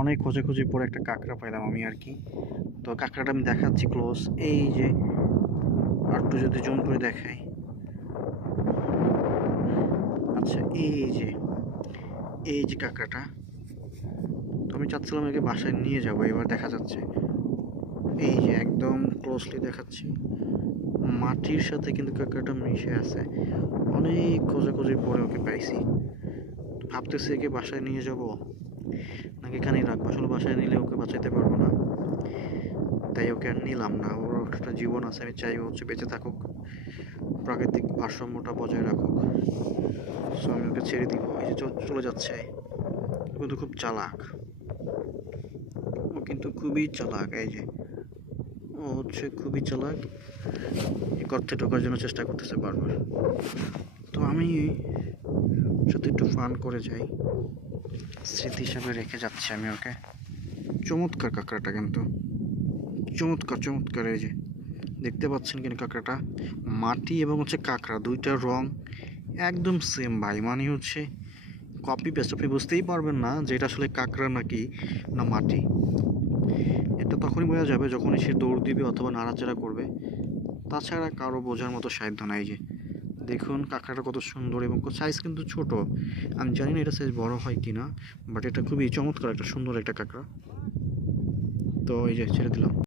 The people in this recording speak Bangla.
অনেক খোঁজাখুঁজি পরে একটা কাঁকড়া পাইলাম আমি আর কি। তো কাঁকড়াটা আমি দেখাচ্ছি ক্লোজ। এই যে আর একটু যদি জুম করে দেখাই, আচ্ছা এই যে কাঁকড়াটা। তো আমি চাচ্ছিলাম একে বাসায় নিয়ে যাবো, এবার দেখা যাচ্ছে এই যে একদম ক্লোজলি দেখাচ্ছি, মাটির সাথে কিন্তু কাঁকড়াটা মিশে আছে। অনেক খোঁজাখুঁজির পরে ওকে পাইছি। ভাবতেছি একে বাসায় নিয়ে যাব নাকি এখানেই রাখবো। আসলে বাসায় নিলে ওকে বাঁচাইতে পারবো না, তাই ওকে আর নিলাম না। ওর একটা জীবন আছে, আমি চাই ও হচ্ছে বেঁচে থাকুক, প্রাকৃতিক ভারসাম্যটা বজায় রাখুক। সো আমি ওকে ছেড়ে দিব। এই যে চলে যাচ্ছে, ও কিন্তু খুব চালাক, ও কিন্তু খুবই চালাক। এই যে ও হচ্ছে খুবই চালাক, এই গর্তে ঢোকার জন্য চেষ্টা করতেছে বারবার। তো আমি সাথে একটু ফান করে যাই, স্মৃতি হিসাবে রেখে যাচ্ছি আমি ওকে। চমৎকার কাঁকড়াটা কিন্তু, চমৎকার চমৎকার। এই যে দেখতে পাচ্ছেন কিনা কাঁকড়াটা, মাটি এবং হচ্ছে কাঁকড়া দুইটার রং একদম সেম ভাই। মানে হচ্ছে কপি পেস্ট, আপনি বুঝতেই পারবেন না যে এটা আসলে কাঁকড়া নাকি না মাটি। এটা তখনই বোঝা যাবে যখন সে দৌড় দিবে অথবা নাড়াচাড়া করবে, তাছাড়া কারো বোঝার মতো সাধ্য নাই। যে দেখুন কাঁকড়াটা কত সুন্দর, এবং সাইজ কিন্তু ছোট। আমি জানি না এটা সাইজ বড় হয় কি না, বাট এটা খুবই চমৎকার একটা সুন্দর একটা কাঁকড়া। তো এই যে ছেড়ে দিলাম।